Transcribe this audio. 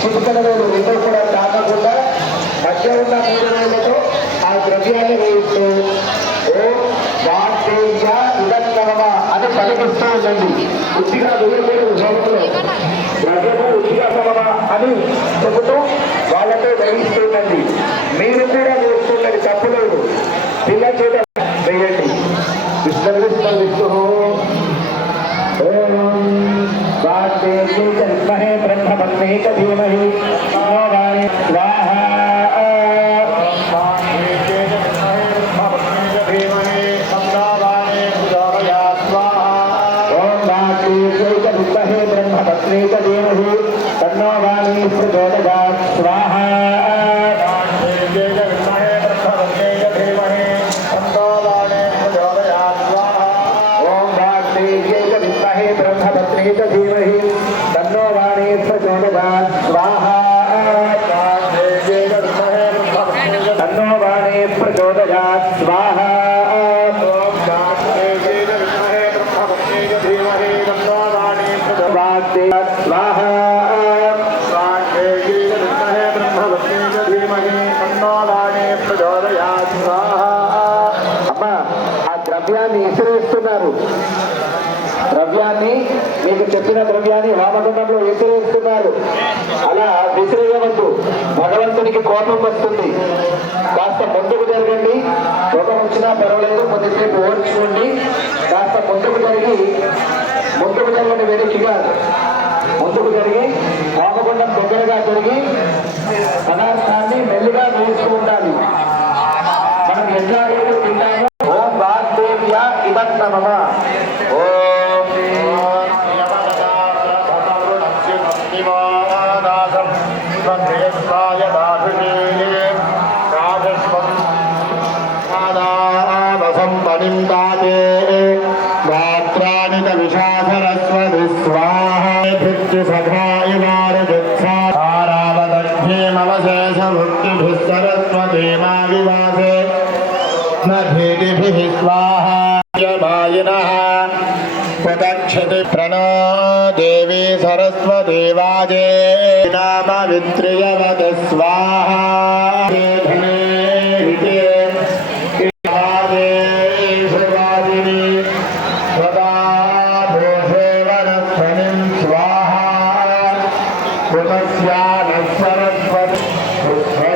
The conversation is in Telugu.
చిటికల వేలు రెండో కూడా తాకకుండా మధ్య ఉన్న 3 వేలతో ఆ ద్రవ్యాన్ని వేయిస్తూ ఓం వార్తేయ ఉదన్నవ అని పలికిస్తూ ఉండండి. ఉద్దిగా వేరు హోమంలో ద్రవ్యము ఉద్దిగా సమవ అని చెబుతూ వాళ్ళతో వేయిస్తుండండి. మీరు కూడా వేస్తుండండి, తప్పులేదు. పిల్ల చేత వేయండి. విష్ణు విష్ణు విష్ణు విద్మహే బ్రహ్మపత్నే ధీమహి స్వాహా तन्नो वाणी प्रचोदयात् स्वाहा ओम वाग्देव्यै च विद्महे ब्रह्मपत्न्यै च धीमहि तन्नो वाणी प्रचोदयात् स्वाहा तन्नो वाणी प्रचोदयात् स्वाहा स्वाहा అమ్మా ఆ ద్రవ్యాన్ని విసిరేస్తున్నారు. ద్రవ్యాన్ని మీకు చెప్పిన ద్రవ్యాన్ని వామగుండంలో విసిరేస్తున్నారు. అలా విసిరేయవద్దు, భగవంతునికి కోపం వస్తుంది. కాస్త ముందుకు జరగండి. కోపం వచ్చినా పర్వాలేదు, కొద్దిసేపు ఓర్చుకోండి. కాస్త ముందుకు జరగండి, వెనక్కి కాదు, ముందుకు జరిగి వామగుండం దగ్గరగా జరిగి పదార్థాన్ని మెల్లిగా వేస్తూ ఉండాలి. మనం ఎట్లా తింటామో ఓం వాగ్దేవ్య ఇదన్నమమ ఓం गात्राणि विशासरस्वति स्वाहा भुक्तिभिः सरस्वती मा विवासे न भीतिभिः स्वाहा मायिनः प्रदक्षति प्रणो देवी सरस्वती वाजे नाम वित्रियवद स्वाहा सरस्वती